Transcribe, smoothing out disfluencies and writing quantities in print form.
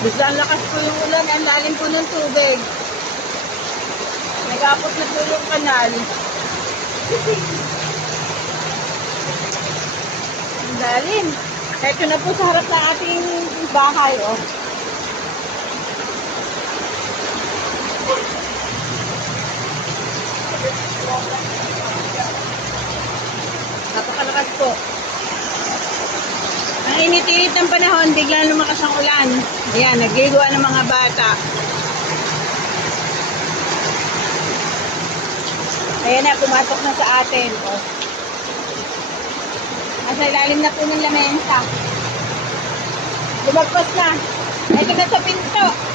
Biglang lakas po yung ulan, ang lalim po ng tubig. Nag-apot na po yung kanal. Ang lalim. Ito na po sa harap ng ating bahay, oh. Napakalakas po. Ang init-init ng panahon, biglang lumakas ang ulan. Ayan, nagliliwa ng mga bata. Ayan na, pumasok na sa atin. Oh. Nasa ilalim na po ng lamesa. Lumagpas na. Ito na sa pinto.